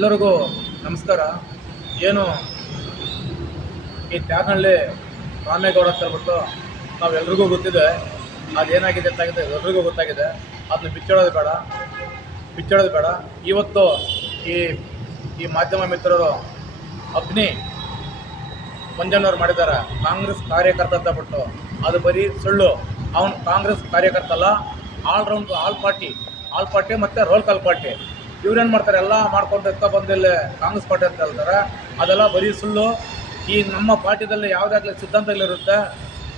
ಎಲ್ಲರಿಗೂ ನಮಸ್ಕಾರ. ಏನು ಈ ತ್ಯಾಗನಹಳ್ಳಿ ರಾಮೇಗೌಡ ಅಂತ ಹೇಳ್ಬಿಟ್ಟು ನಾವೆಲ್ರಿಗೂ ಗೊತ್ತಿದೆ. ಅದೇನಾಗಿದೆ ಅಂತಾಗಿದೆ ಎಲ್ರಿಗೂ ಗೊತ್ತಾಗಿದೆ. ಅದನ್ನ ಬಿಚ್ಚಿಡೋದು ಬೇಡ ಬಿಚ್ಚಿಡೋದು ಬೇಡ. ಇವತ್ತು ಈ ಈ ಮಾಧ್ಯಮ ಮಿತ್ರರು ಅಗ್ನಿ ಮಂಜಣ್ಣವ್ರು ಮಾಡಿದ್ದಾರೆ. ಕಾಂಗ್ರೆಸ್ ಕಾರ್ಯಕರ್ತ ಅಂತ ಬಿಟ್ಟು, ಅದು ಬರೀ ಸುಳ್ಳು. ಅವನು ಕಾಂಗ್ರೆಸ್ ಕಾರ್ಯಕರ್ತ ಅಲ್ಲ all round all party all party ಮತ್ತು ರೋಲ್ ಕಾಲ್ ಪಾರ್ಟಿ ಇವ್ರೇನು ಮಾಡ್ತಾರೆ, ಎಲ್ಲ ಮಾಡ್ಕೊಂಡು ಎತ್ತ ಬಂದಿಲ್ಲ ಕಾಂಗ್ರೆಸ್ ಪಾರ್ಟಿ ಅಂತ ಹೇಳ್ತಾರೆ. ಅದೆಲ್ಲ ಬರೀ ಸುಳ್ಳು. ಈ ನಮ್ಮ ಪಾರ್ಟಿದಲ್ಲಿ ಯಾವುದಾಗಲಿ ಸಿದ್ಧಾಂತಗಳಿರುತ್ತೆ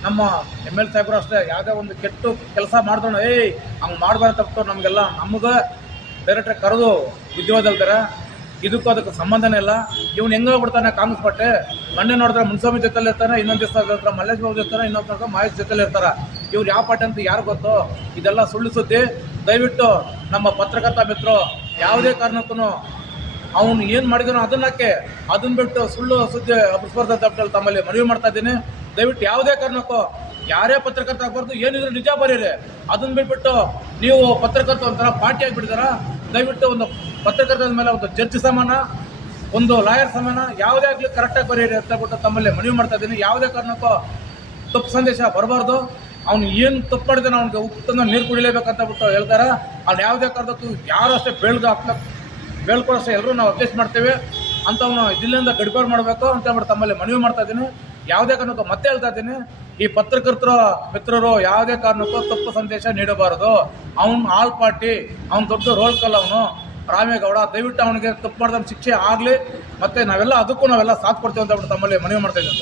ನಮ್ಮ ಎಂ ಎಲ್ ಸಾಹೇಬರು ಅಷ್ಟೇ, ಯಾವುದೇ ಒಂದು ಕೆಟ್ಟು ಕೆಲಸ ಮಾಡಿದ್ರು ಏಯ್, ಹಂಗೆ ಮಾಡ್ಬಾರ್ದು ತಪ್ಪು ನಮಗೆಲ್ಲ, ನಮಗೆ ಡೈರೆಕ್ಟ್ರಾಗಿ ಕರೆದು ಹೇಳ್ತಾರೆ. ಇದಕ್ಕೂ ಅದಕ್ಕೆ ಸಂಬಂಧನೇ ಇಲ್ಲ. ಇವ್ನು ಹೆಂಗೆ ಬಿಡ್ತಾನೆ ಕಾಂಗ್ರೆಸ್ ಪಾರ್ಟಿ? ಮೊನ್ನೆ ನೋಡಿದ್ರೆ ಮುನ್ಸ್ವಾಮಿ ಜೊತೆಲಿ ಇರ್ತಾನೆ ಇನ್ನೊಂದು ದಿವಸ ಮಲ್ಲೇಶ್ ಬಾಬು ಜೊತೆ ಇನ್ನೊಂದು ದಿವಸ ಮಹೇಶ್ ಜೊತೆಲಿ ಇರ್ತಾರೆ. ಇವ್ರು ಯಾವ ಪಾರ್ಟಿ ಅಂತ ಯಾರು ಗೊತ್ತು, ಇದೆಲ್ಲ ಸುಳ್ಳು ಸುದ್ದಿ. ದಯವಿಟ್ಟು ನಮ್ಮ ಪತ್ರಕರ್ತ ಮಿತ್ರರು ಯಾವುದೇ ಕಾರಣಕ್ಕೂ ಅವನು ಏನು ಮಾಡಿದನೋ ಅದನ್ನಕ್ಕೆ ಅದನ್ನ ಬಿಟ್ಟು ಸುಳ್ಳು ಸುದ್ದಿ ಅಪಸ್ಪರ್ಧ ತಪ್ಪಲ್ಲಿ ತಮ್ಮಲ್ಲಿ ಮನವಿ ಮಾಡ್ತಾ ಇದ್ದೀನಿ. ದಯವಿಟ್ಟು ಯಾವುದೇ ಕಾರಣಕ್ಕೂ ಯಾರೇ ಪತ್ರಕರ್ತ ಆಗ್ಬಾರ್ದು, ಏನಿದ್ರು ನಿಜ ಬರೀರಿ. ಅದನ್ನ ಬಿಟ್ಬಿಟ್ಟು ನೀವು ಪತ್ರಕರ್ತ ಒಂಥರ ಪಾರ್ಟಿ ಆಗಿಬಿಟ್ಟಿದಾರ ದಯವಿಟ್ಟು ಒಂದು ಪತ್ರಕರ್ತದ ಮೇಲೆ ಒಂದು ಜಡ್ಜ್ ಸಮಾನ, ಒಂದು ಲಾಯರ್ ಸಮಾನ, ಯಾವುದೇ ಆಗಲಿ ಕರೆಕ್ಟಾಗಿ ಬರೀರಿ ಅಂತ ಬಿಟ್ಟು ತಮ್ಮಲ್ಲಿ ಮನವಿ ಮಾಡ್ತಾ ಇದ್ದೀನಿ. ಯಾವುದೇ ಕಾರಣಕ್ಕೂ ತಪ್ಪು ಸಂದೇಶ ಬರಬಾರ್ದು. ಅವ್ನು ಏನು ತಪ್ಪು ಮಾಡಿದಾನೆ ಅವ್ನಿಗೆ ಉಪ್ಪನ್ನ ನೀರು ಕುಡಿಲೇಬೇಕಂತ ಬಿಟ್ಟು ಹೇಳ್ತಾರೆ ಅವ್ನು ಯಾವುದೇ ಕಾರಣಕ್ಕೂ ಯಾರು ಅಷ್ಟೇ ಬೇಳ್ಗೆ ಹಾಕ್ಲಕ್ಕೆ ಬೆಳ್ಕೊಳಷ್ಟೇ ಎಲ್ಲರೂ ನಾವು ಅಭ್ಯಾಸ ಮಾಡ್ತೇವೆ. ಅಂಥವ್ನು ಜಿಲ್ಲೆಯಿಂದ ಗಡಿಪಾರು ಮಾಡಬೇಕು ಅಂತ ಹೇಳ್ಬಿಟ್ಟು ತಮ್ಮಲ್ಲಿ ಮನವಿ ಮಾಡ್ತಾ ಇದ್ದೀನಿ. ಯಾವುದೇ ಕಾರಣಕ್ಕೂ ಮತ್ತೆ ಹೇಳ್ತಾ ಇದ್ದೀನಿ. ಈ ಪತ್ರಕರ್ತರ ಮಿತ್ರರು ಯಾವುದೇ ಕಾರಣಕ್ಕೂ ತಪ್ಪು ಸಂದೇಶ ನೀಡಬಾರದು. ಅವ್ನು ಆಲ್ ಪಾರ್ಟಿ ಅವ್ನು ದೊಡ್ಡ ರೋಲ್ ಕಲ್ ಅವನು. ರಾಮೇಗೌಡ, ದಯವಿಟ್ಟು ಅವನಿಗೆ ತಪ್ಪು ಮಾಡಿದ ಶಿಕ್ಷೆ ಆಗಲಿ. ಮತ್ತು ನಾವೆಲ್ಲ ಅದಕ್ಕೂ ನಾವೆಲ್ಲ ಸಾಥ್ ಕೊಡ್ತೀವಿ ಅಂತ ಹೇಳ್ಬಿಟ್ಟು ತಮ್ಮಲ್ಲಿ ಮನವಿ ಮಾಡ್ತಾ ಇದ್ದೀನಿ